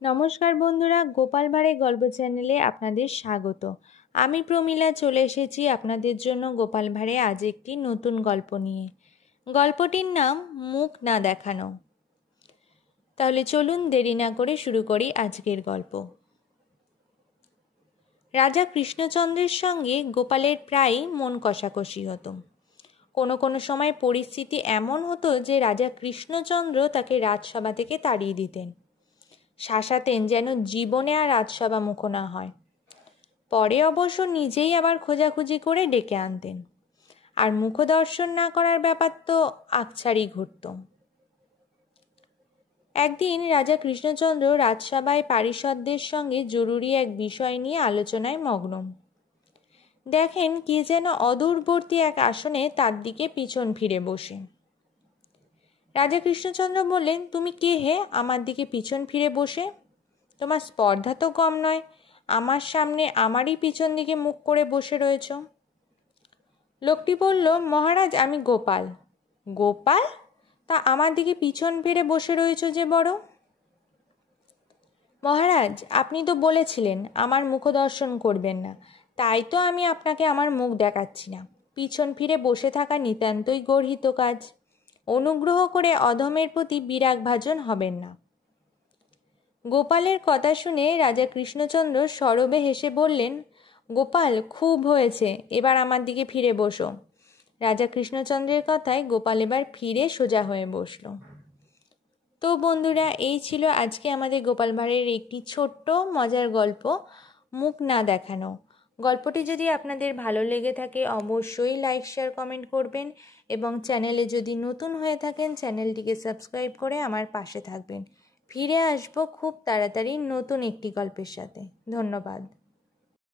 নমস্কার বন্ধুরা, গোপাল ভাঁড়ের গল্প চ্যানেলে আপনাদের স্বাগত। আমি প্রমীলা চলে এসেছি আপনাদের জন্য গোপাল ভাঁড়ে আজ একটি নতুন গল্প নিয়ে। গল্পটির নাম মুখ না দেখানো। তাহলে চলুন দেরি না করে শুরু করি আজকের গল্প। রাজা কৃষ্ণচন্দ্রের সঙ্গে গোপালের প্রায়ই মন কষাকষি হতো। কোনো কোনো সময় পরিস্থিতি এমন হতো যে রাজা কৃষ্ণচন্দ্র তাকে রাজসভা থেকে তাড়িয়ে দিতেন, শাসাতেন যেন জীবনে আর রাজসভা মুখ না হয়। পরে অবশ্য নিজেই আবার খোঁজাখুঁজি করে ডেকে আনতেন, আর মুখদর্শন না করার ব্যাপার তো আকছাড়ি ঘটত। একদিন রাজা কৃষ্ণচন্দ্র রাজসভায় পারিষদদের সঙ্গে জরুরি এক বিষয় নিয়ে আলোচনায় মগ্ন। দেখেন কে যেন অদূরবর্তী এক আসনে তার দিকে পিছন ফিরে বসে। রাজা কৃষ্ণচন্দ্র বললেন, তুমি কে হে আমার দিকে পিছন ফিরে বসে? তোমার স্পর্ধা তো কম নয়, আমার সামনে আমারই পিছন দিকে মুখ করে বসে রয়েছ। লোকটি বলল, মহারাজ আমি গোপাল। গোপাল? তা আমার দিকে পিছন ফিরে বসে রয়েছ যে বড়? মহারাজ আপনি তো বলেছিলেন আমার মুখদর্শন করবেন না, তাই তো আমি আপনাকে আমার মুখ দেখাচ্ছি না। পিছন ফিরে বসে থাকা নিতান্তই গর্হিত কাজ। অনুগ্রহ করে অধমের প্রতি বিরাগভাজন হবেন না। গোপালের কথা শুনে রাজা কৃষ্ণচন্দ্র সরবে হেসে বললেন, গোপাল খুব হয়েছে, এবার আমার দিকে ফিরে বসো। রাজা কৃষ্ণচন্দ্রের কথায় গোপাল এবার ফিরে সোজা হয়ে বসল। তো বন্ধুরা, এই ছিল আজকে আমাদের গোপাল ভাঁড়ের একটি ছোট্ট মজার গল্প, মুখ না দেখানো। গল্পটি যদি আপনাদের ভালো লেগে থাকে অবশ্যই লাইক, শেয়ার, কমেন্ট করবেন এবং চ্যানেলে যদি নতুন হয়ে থাকেন চ্যানেলটিকে সাবস্ক্রাইব করে আমার পাশে থাকবেন। ফিরে আসবো খুব তাড়াতাড়ি নতুন একটি গল্পের সাথে। ধন্যবাদ।